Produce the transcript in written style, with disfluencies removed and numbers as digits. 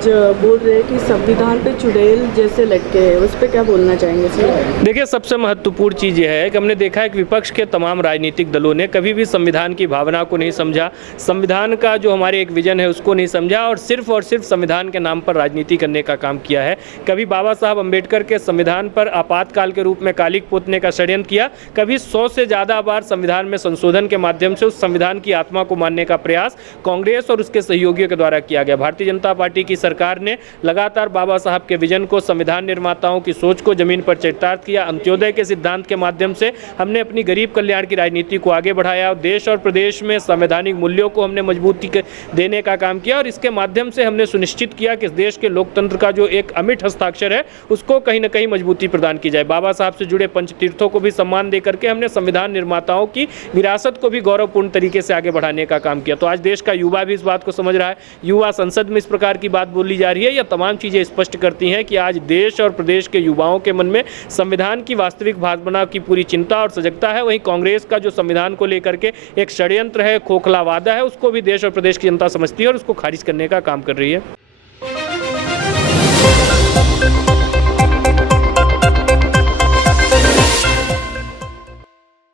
आज बोल रहे हैं कि संविधान पे चुड़ैल जैसे लटके हैं, उस पर क्या बोलना चाहेंगे सर? देखिए, सबसे महत्वपूर्ण चीज़ यह है कि हमने देखा है कि विपक्ष के तमाम राजनीतिक दलों ने कभी भी संविधान की भावना को नहीं समझा, संविधान का जो हमारे एक विजन है उसको नहीं समझा और सिर्फ संविधान के नाम पर राजनीति करने का काम किया है। कभी बाबा साहब अम्बेडकर के संविधान पर आपातकाल के रूप में कालिक पोतने का षड्यंत्र किया, कभी 100 से ज़्यादा बार संविधान में संशोधन के माध्यम से उस संविधान की आत्मा को मानने का प्रयास कांग्रेस और उसके सहयोगियों के द्वारा किया गया। भारतीय जनता पार्टी की सरकार ने लगातार बाबा साहब के विजन को, संविधान निर्माताओं की सोच को जमीन पर चरितार्थ किया। अंत्योदय के सिद्धांत के माध्यम से हमने अपनी गरीब कल्याण की राजनीति को आगे बढ़ाया। देश और प्रदेश में संवैधानिक मूल्यों को हमने मजबूती देने का काम किया और इसके माध्यम से हमने सुनिश्चित किया कि देश के लोकतंत्र का जो एक अमिट हस्ताक्षर है उसको कहीं ना कहीं मजबूती प्रदान की जाए। बाबा साहब से जुड़े पंचतीर्थों को भी सम्मान देकर के हमने संविधान निर्माताओं की विरासत को भी गौरवपूर्ण तरीके से आगे बढ़ाने का काम किया। तो आज देश का युवा भी इस बात को समझ रहा है, युवा संसद में इस प्रकार की बात बोली जा रही है। यह तमाम चीज़ें स्पष्ट करती हैं कि आज देश और प्रदेश के युवाओं के मन में संविधान की वास्तविक भावना की पूरी चिंता और सजगता है। वहीं कांग्रेस का जो संविधान को लेकर के एक षड्यंत्र है, खोखला वादा है, उसको भी देश और प्रदेश की जनता समझती है और उसको खारिज करने का काम कर रही है।